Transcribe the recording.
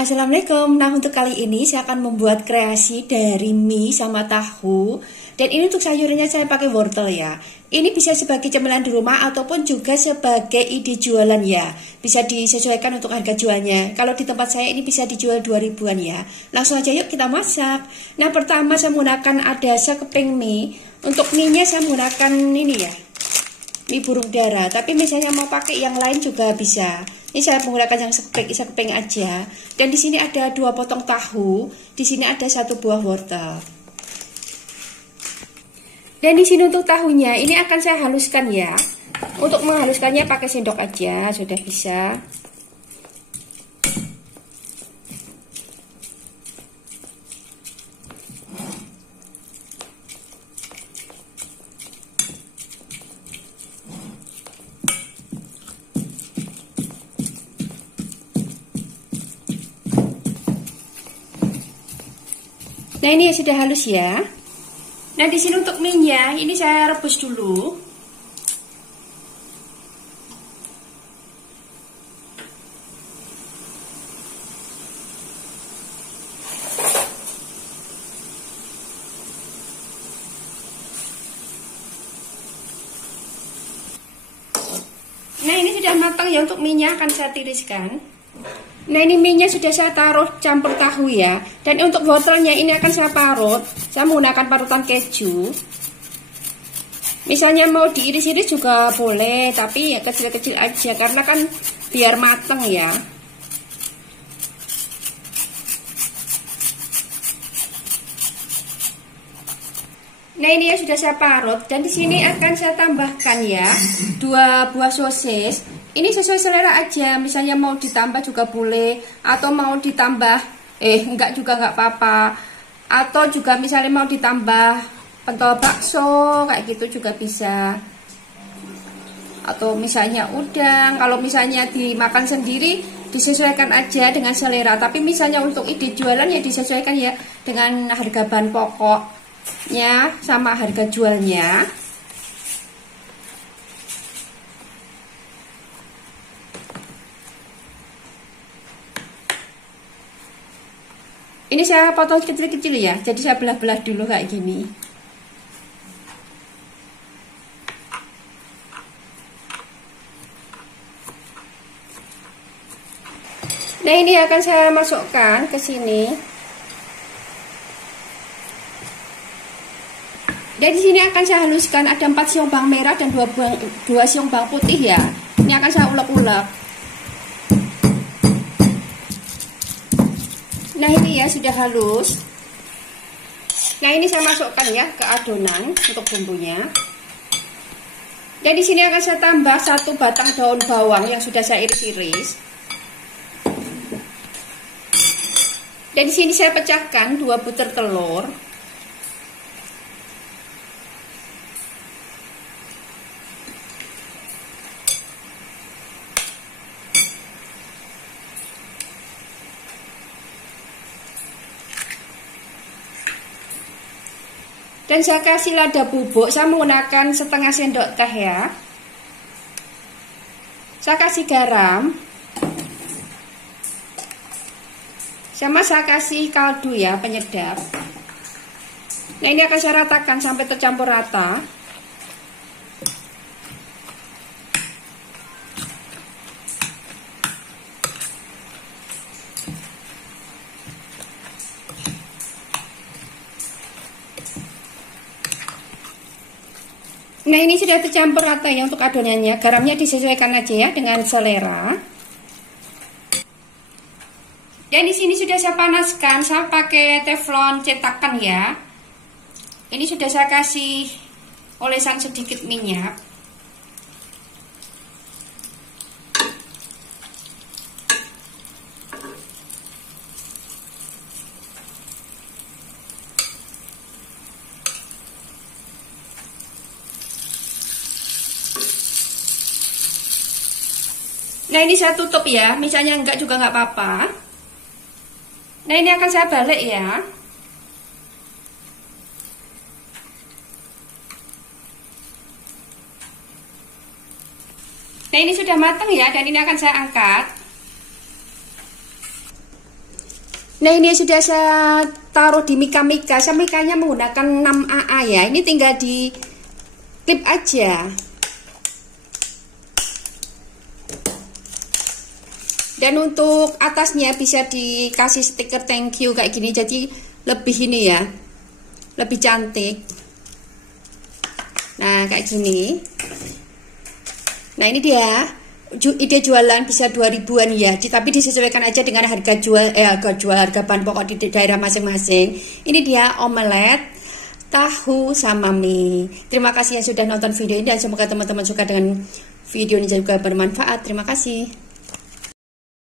Assalamualaikum. Nah, untuk kali ini saya akan membuat kreasi dari mie sama tahu. Dan ini untuk sayurnya saya pakai wortel ya. Ini bisa sebagai cemilan di rumah ataupun juga sebagai ide jualan ya. Bisa disesuaikan untuk harga jualnya. Kalau di tempat saya ini bisa dijual 2000-an ya. Langsung aja yuk kita masak. Nah, pertama saya menggunakan ada sekeping mie. Untuk mie-nya saya menggunakan ini ya, mie burung dara. Tapi misalnya mau pakai yang lain juga bisa. Ini saya menggunakan yang sekeping aja. Dan di sini ada 2 potong tahu, di sini ada 1 buah wortel. Dan di sini untuk tahunya ini akan saya haluskan ya. Untuk menghaluskannya pakai sendok aja sudah bisa. Nah, ini sudah halus ya. Nah, di sini untuk mie-nya ini saya rebus dulu. Nah, ini sudah matang ya, untuk mie-nya akan saya tiriskan. Nah, ini mie-nya sudah saya taruh campur tahu ya. Dan untuk wortelnya ini akan saya parut. Saya menggunakan parutan keju. Misalnya mau diiris-iris juga boleh, tapi ya kecil-kecil aja karena kan biar mateng ya. Nah, ini ya sudah saya parut dan di sini akan saya tambahkan ya 2 buah sosis. Ini sesuai selera aja, misalnya mau ditambah juga boleh, atau mau ditambah enggak juga enggak apa-apa. Atau juga misalnya mau ditambah pentol bakso kayak gitu juga bisa. Atau misalnya udang, kalau misalnya dimakan sendiri disesuaikan aja dengan selera. Tapi misalnya untuk ide jualan ya disesuaikan ya dengan harga bahan pokoknya sama harga jualnya. Ini saya potong kecil-kecil ya, jadi saya belah-belah dulu kayak gini. Nah, ini akan saya masukkan ke sini. Dan di sini akan saya haluskan ada 4 siung bawang merah dan 2 siung bawang putih ya. Ini akan saya ulek-ulek. Nah, ini ya sudah halus. Nah, ini saya masukkan ya ke adonan untuk bumbunya. Dan di sini akan saya tambah 1 batang daun bawang yang sudah saya iris-iris. Dan di sini saya pecahkan 2 butir telur. Dan saya kasih lada bubuk, saya menggunakan setengah sendok teh ya. Saya kasih garam. Sama saya kasih kaldu ya, penyedap. Nah, ini akan saya ratakan sampai tercampur rata. Nah, ini sudah tercampur rata ya untuk adonannya. Garamnya disesuaikan aja ya dengan selera. Dan di sini sudah saya panaskan, saya pakai teflon cetakan ya. Ini sudah saya kasih olesan sedikit minyak. Nah, ini saya tutup ya, misalnya enggak juga enggak apa-apa. Nah, ini akan saya balik ya. Nah, ini sudah matang ya, dan ini akan saya angkat. Nah, ini sudah saya taruh di mika-mika. Saya mikanya menggunakan 6 AA ya. Ini tinggal di klip aja. Dan untuk atasnya bisa dikasih stiker thank you kayak gini. Jadi lebih ini ya, lebih cantik. Nah, kayak gini. Nah, ini dia. Ide jualan bisa 2000-an ya, tapi disesuaikan aja dengan harga jual harga bahan pokok di daerah masing-masing. Ini dia omelet tahu sama mie. Terima kasih yang sudah nonton video ini dan semoga teman-teman suka dengan video ini juga bermanfaat. Terima kasih.